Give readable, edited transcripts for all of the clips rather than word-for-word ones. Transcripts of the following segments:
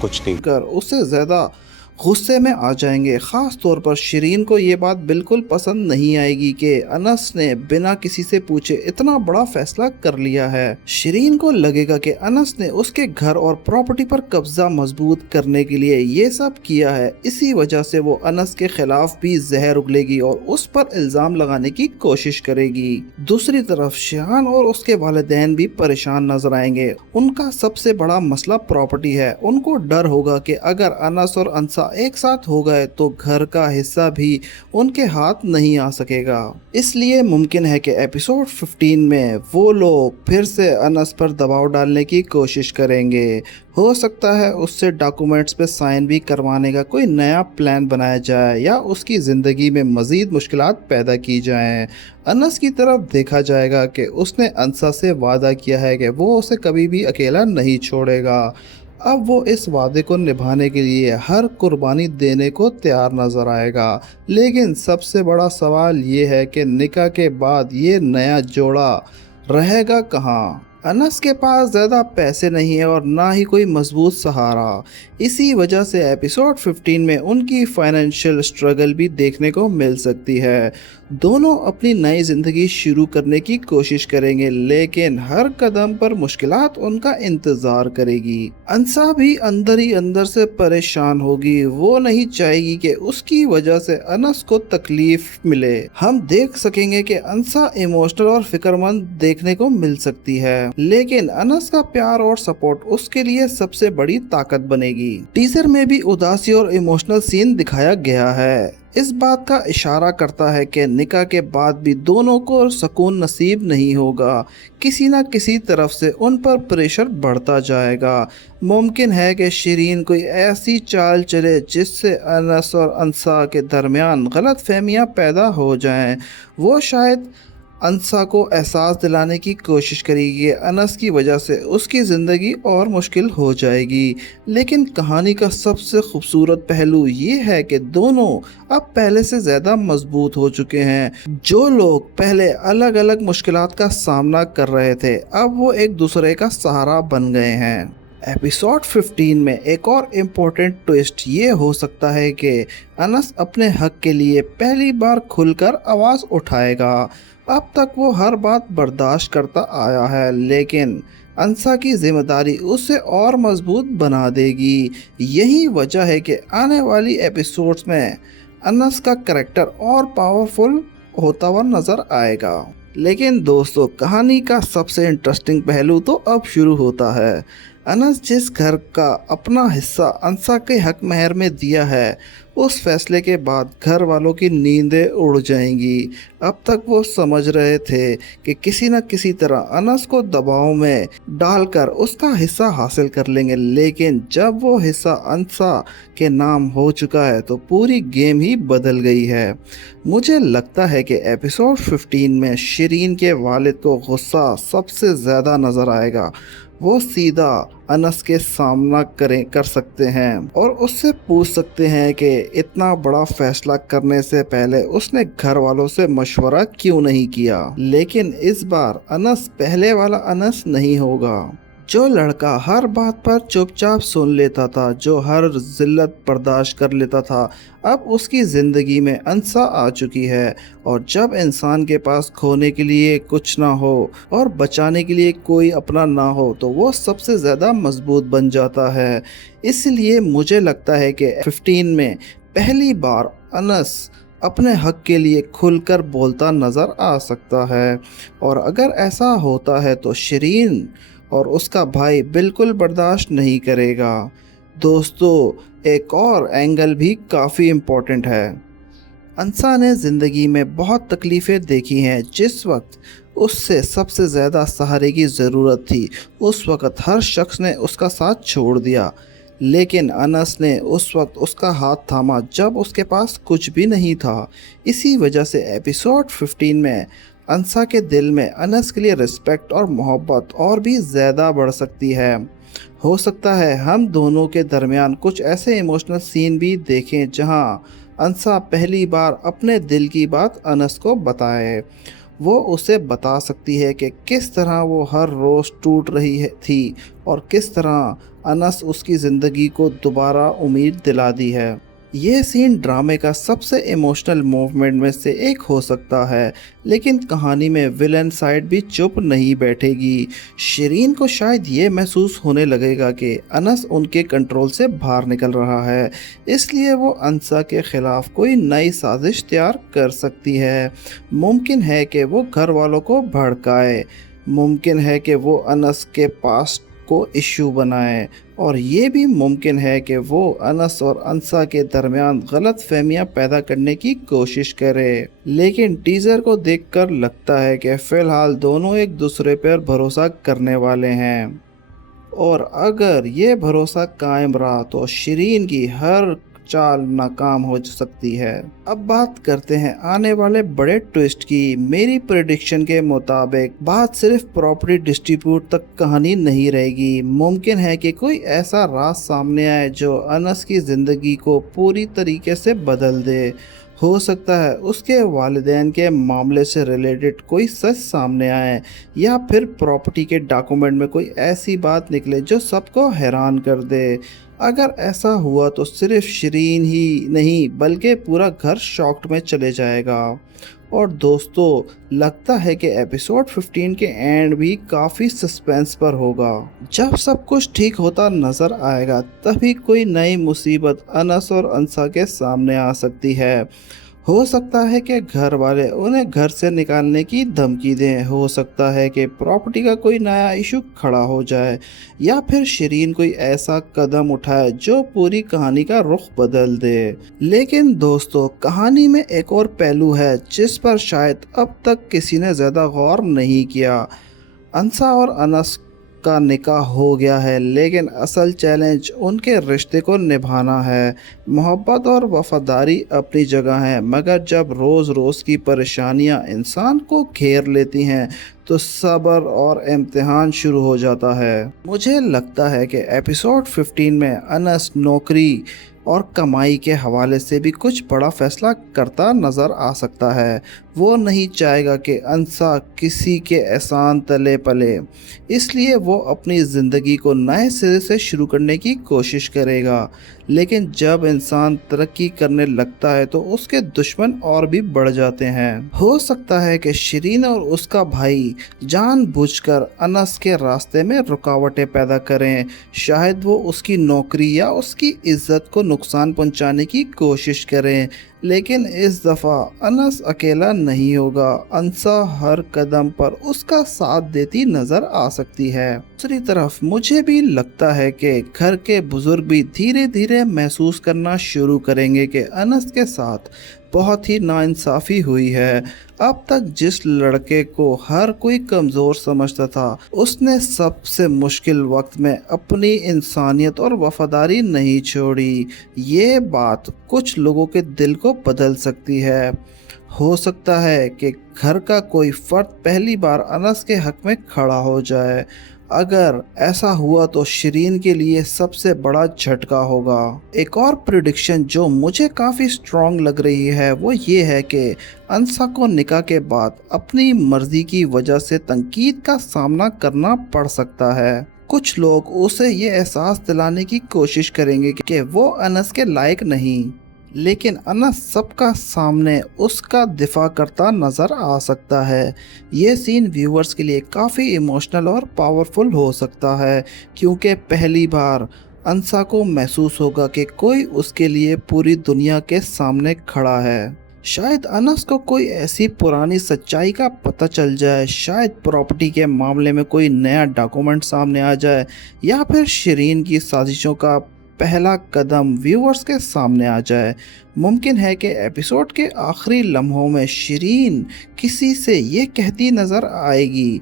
कुछ नहीं। कर उससे ज़्यादा गुस्से में आ जाएंगे। ख़ास तौर पर शिरीन को ये बात बिल्कुल पसंद नहीं आएगी कि अनस ने बिना किसी से पूछे इतना बड़ा फैसला कर लिया है। शिरीन को लगेगा कि अनस ने उसके घर और प्रॉपर्टी पर कब्जा मजबूत करने के लिए ये सब किया है। इसी वजह से वो अनस के खिलाफ भी जहर उगलेगी और उस पर इल्ज़ाम लगाने की कोशिश करेगी। दूसरी तरफ शिहान और उसके वालिदैन भी परेशान नजर आएंगे। उनका सबसे बड़ा मसला प्रॉपर्टी है। उनको डर होगा कि अगर अनस और अंसा एक साथ हो गए तो घर का हिस्सा भी उनके हाथ नहीं आ सकेगा। इसलिए मुमकिन है कि एपिसोड 15 में वो लोग फिर से अनस पर दबाव डालने की कोशिश करेंगे। हो सकता है उससे डॉक्यूमेंट्स पे साइन भी करवाने का कोई नया प्लान बनाया जाए या उसकी ज़िंदगी में मज़ीद मुश्किलात पैदा की जाएं। अनस की तरफ देखा जाएगा कि उसने अंसा से वादा किया है कि वो उसे कभी भी अकेला नहीं छोड़ेगा। अब वो इस वादे को निभाने के लिए हर कुर्बानी देने को तैयार नजर आएगा। लेकिन सबसे बड़ा सवाल ये है कि निकाह के बाद ये नया जोड़ा रहेगा कहाँ। अनस के पास ज़्यादा पैसे नहीं है और ना ही कोई मजबूत सहारा। इसी वजह से एपिसोड 15 में उनकी फाइनेंशियल स्ट्रगल भी देखने को मिल सकती है। दोनों अपनी नई ज़िंदगी शुरू करने की कोशिश करेंगे लेकिन हर कदम पर मुश्किलात उनका इंतज़ार करेगी। अंसा भी अंदर ही अंदर से परेशान होगी। वो नहीं चाहेगी कि उसकी वजह से अनस को तकलीफ मिले। हम देख सकेंगे कि अंसा इमोशनल और फिक्रमंद देखने को मिल सकती है लेकिन अनस का प्यार और सपोर्ट उसके लिए सबसे बड़ी ताकत बनेगी। टीजर में भी उदासी और इमोशनल सीन दिखाया गया है। इस बात का इशारा करता है कि निकाह के बाद भी दोनों को सुकून नसीब नहीं होगा। किसी न किसी तरफ से उन पर प्रेशर बढ़ता जाएगा। मुमकिन है कि शिरीन कोई ऐसी चाल चले जिससे अनस और अंसा के दरमियान गलतफहमियां पैदा हो जाएं। वो शायद अंसा को एहसास दिलाने की कोशिश करेगी कि अनस की वजह से उसकी ज़िंदगी और मुश्किल हो जाएगी। लेकिन कहानी का सबसे खूबसूरत पहलू ये है कि दोनों अब पहले से ज़्यादा मजबूत हो चुके हैं। जो लोग पहले अलग अलग मुश्किलात का सामना कर रहे थे अब वो एक दूसरे का सहारा बन गए हैं। एपिसोड 15 में एक और इम्पोर्टेंट ट्विस्ट ये हो सकता है कि अनस अपने हक के लिए पहली बार खुलकर आवाज़ उठाएगा। अब तक वो हर बात बर्दाश्त करता आया है लेकिन अंसा की जिम्मेदारी उसे और मजबूत बना देगी। यही वजह है कि आने वाली एपिसोड्स में अनस का कैरेक्टर और पावरफुल होता हुआ नज़र आएगा। लेकिन दोस्तों कहानी का सबसे इंटरेस्टिंग पहलू तो अब शुरू होता है। अनस जिस घर का अपना हिस्सा अंसा के हक महर में दिया है उस फैसले के बाद घर वालों की नींदें उड़ जाएंगी। अब तक वो समझ रहे थे कि किसी न किसी तरह अनस को दबाव में डालकर उसका हिस्सा हासिल कर लेंगे लेकिन जब वो हिस्सा अंसा के नाम हो चुका है तो पूरी गेम ही बदल गई है। मुझे लगता है कि एपिसोड 15 में शिरीन के वालिद को गुस्सा सबसे ज़्यादा नज़र आएगा। वो सीधा अनस के सामना कर सकते हैं और उससे पूछ सकते हैं कि इतना बड़ा फैसला करने से पहले उसने घर वालों से मशवरा क्यों नहीं किया। लेकिन इस बार अनस पहले वाला अनस नहीं होगा जो लड़का हर बात पर चुपचाप सुन लेता था, जो हर जिल्लत बर्दाश्त कर लेता था। अब उसकी ज़िंदगी में अंसा आ चुकी है और जब इंसान के पास खोने के लिए कुछ ना हो और बचाने के लिए कोई अपना ना हो तो वो सबसे ज़्यादा मजबूत बन जाता है। इसलिए मुझे लगता है कि 15 में पहली बार अनस अपने हक के लिए खुलकर बोलता नज़र आ सकता है और अगर ऐसा होता है तो शिरीन और उसका भाई बिल्कुल बर्दाश्त नहीं करेगा। दोस्तों एक और एंगल भी काफ़ी इम्पोर्टेंट है। अंसा ने ज़िंदगी में बहुत तकलीफ़ें देखी हैं। जिस वक्त उससे सबसे ज़्यादा सहारे की ज़रूरत थी उस वक्त हर शख्स ने उसका साथ छोड़ दिया लेकिन अनस ने उस वक्त उसका हाथ थामा जब उसके पास कुछ भी नहीं था। इसी वजह से एपिसोड 15 में अंसा के दिल में अनस के लिए रिस्पेक्ट और मोहब्बत और भी ज़्यादा बढ़ सकती है। हो सकता है हम दोनों के दरमियान कुछ ऐसे इमोशनल सीन भी देखें जहां अंसा पहली बार अपने दिल की बात अनस को बताए। وہ اسے بتا سکتی ہے کہ کس طرح وہ ہر روز ٹوٹ رہی تھی اور کس طرح انس اس کی زندگی کو دوبارہ امید دلا دی ہے۔ یہ سین ڈرامے کا سب سے ایموشنل موومنٹ میں سے ایک ہو سکتا ہے، لیکن کہانی میں ولن سائڈ بھی چپ نہیں بیٹھے گی۔ شیرین کو شاید یہ محسوس ہونے لگے گا کہ انس ان کے کنٹرول سے باہر نکل رہا ہے، اس لیے وہ انسا کے خلاف کوئی نئی سازش تیار کر سکتی ہے۔ ممکن ہے کہ وہ گھر والوں کو بھڑکائے، ممکن ہے کہ وہ انس کے پاسٹ کو ایشو بنائے، اور یہ بھی ممکن ہے کہ وہ انس اور انسا کے درمیان غلط فہمیاں پیدا کرنے کی کوشش کرے۔ لیکن ٹیزر کو دیکھ کر لگتا ہے کہ فی الحال دونوں ایک دوسرے پر بھروسہ کرنے والے ہیں، اور اگر یہ بھروسہ قائم رہا تو شیرین کی ہر چال ناکام ہو سکتی ہے۔ اب بات کرتے ہیں آنے والے بڑے ٹویسٹ کی۔ میری پریڈکشن کے مطابق بات صرف پراپرٹی ڈسٹریبیوٹ تک کہانی نہیں رہے گی۔ ممکن ہے کہ کوئی ایسا راز سامنے آئے جو انس کی زندگی کو پوری طریقے سے بدل دے۔ ہو سکتا ہے اس کے والدین کے معاملے سے ریلیٹڈ کوئی سچ سامنے آئے، یا پھر پراپرٹی کے ڈاکومنٹ میں کوئی ایسی بات نکلے جو سب کو حیران کر دے۔ اگر ایسا ہوا تو صرف شیرین ہی نہیں بلکہ پورا گھر شاکڈ میں چلے جائے گا۔ اور دوستو، لگتا ہے کہ ایپیسوڈ 15 کے اینڈ بھی کافی سسپینس پر ہوگا۔ جب سب کچھ ٹھیک ہوتا نظر آئے گا تبھی کوئی نئی مصیبت انس اور انسا کے سامنے آ سکتی ہے۔ ہو سکتا ہے کہ گھر والے انہیں گھر سے نکالنے کی دھمکی دیں، ہو سکتا ہے کہ پراپرٹی کا کوئی نیا ایشو کھڑا ہو جائے، یا پھر شیرین کوئی ایسا قدم اٹھائے جو پوری کہانی کا رخ بدل دے۔ لیکن دوستو، کہانی میں ایک اور پہلو ہے جس پر شاید اب تک کسی نے زیادہ غور نہیں کیا۔ انسا اور انس کا نکاح ہو گیا ہے، لیکن اصل چیلنج ان کے رشتے کو نبھانا ہے۔ محبت اور وفاداری اپنی جگہ ہیں، مگر جب روز روز کی پریشانیاں انسان کو گھیر لیتی ہیں تو صبر اور امتحان شروع ہو جاتا ہے۔ مجھے لگتا ہے کہ ایپیسوڈ 15 میں انس نوکری اور کمائی کے حوالے سے بھی کچھ بڑا فیصلہ کرتا نظر آ سکتا ہے۔ وہ نہیں چاہے گا کہ انسا کسی کے احسان تلے پلے، اس لیے وہ اپنی زندگی کو نئے سرے سے شروع کرنے کی کوشش کرے گا۔ لیکن جب انسان ترقی کرنے لگتا ہے تو اس کے دشمن اور بھی بڑھ جاتے ہیں۔ ہو سکتا ہے کہ شیرین اور اس کا بھائی جان بوجھ کر انس کے راستے میں رکاوٹیں پیدا کریں۔ شاید وہ اس کی نوکری یا اس کی عزت کو نقصان پہنچانے کی کوشش کریں، لیکن اس دفعہ انس اکیلا نہیں ہوگا۔ انسا ہر قدم پر اس کا ساتھ دیتی نظر آ سکتی ہے۔ دوسری طرف مجھے بھی لگتا ہے کہ گھر کے بزرگ بھی دھیرے دھیرے محسوس کرنا شروع کریں گے کہ انس کے ساتھ بہت ہی ناانصافی ہوئی ہے۔ اب تک جس لڑکے کو ہر کوئی کمزور سمجھتا تھا، اس نے سب سے مشکل وقت میں اپنی انسانیت اور وفاداری نہیں چھوڑی۔ یہ بات کچھ لوگوں کے دل کو بدل سکتی ہے۔ ہو سکتا ہے کہ گھر کا کوئی فرد پہلی بار انس کے حق میں کھڑا ہو جائے۔ اگر ایسا ہوا تو شیرین کے لیے سب سے بڑا جھٹکا ہوگا۔ ایک اور پریڈکشن جو مجھے کافی سٹرونگ لگ رہی ہے وہ یہ ہے کہ انسا کو نکاح کے بعد اپنی مرضی کی وجہ سے تنقید کا سامنا کرنا پڑ سکتا ہے۔ کچھ لوگ اسے یہ احساس دلانے کی کوشش کریں گے کہ وہ انس کے لائق نہیں، لیکن انس سب کا سامنے اس کا دفاع کرتا نظر آ سکتا ہے۔ یہ سین ویورز کے لیے کافی ایموشنل اور پاورفل ہو سکتا ہے، کیونکہ پہلی بار انسا کو محسوس ہوگا کہ کوئی اس کے لیے پوری دنیا کے سامنے کھڑا ہے۔ شاید انس کو کوئی ایسی پرانی سچائی کا پتہ چل جائے، شاید پراپرٹی کے معاملے میں کوئی نیا ڈاکومنٹ سامنے آ جائے، یا پھر شیرین کی سازشوں کا پہلا قدم ویورز کے سامنے آ جائے۔ ممکن ہے کہ ایپیسوڈ کے آخری لمحوں میں شیرین کسی سے یہ کہتی نظر آئے گی،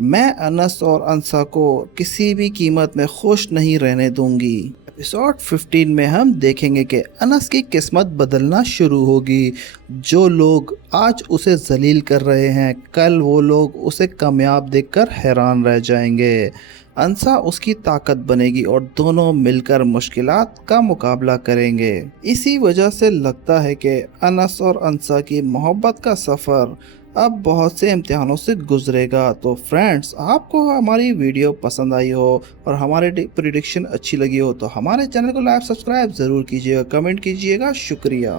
میں انس اور انسا کو کسی بھی قیمت میں خوش نہیں رہنے دوں گی۔ ایپیسوڈ 15 میں ہم دیکھیں گے کہ انس کی قسمت بدلنا شروع ہوگی۔ جو لوگ آج اسے ذلیل کر رہے ہیں، کل وہ لوگ اسے کامیاب دیکھ کر حیران رہ جائیں گے۔ انسا اس کی طاقت بنے گی اور دونوں مل کر مشکلات کا مقابلہ کریں گے۔ اسی وجہ سے لگتا ہے کہ انس اور انسا کی محبت کا سفر अब बहुत से इम्तिहानों से गुजरेगा। तो फ्रेंड्स, आपको हमारी वीडियो पसंद आई हो और हमारे प्रिडिक्शन अच्छी लगी हो तो हमारे चैनल को लाइक सब्सक्राइब ज़रूर कीजिएगा, कमेंट कीजिएगा। शुक्रिया।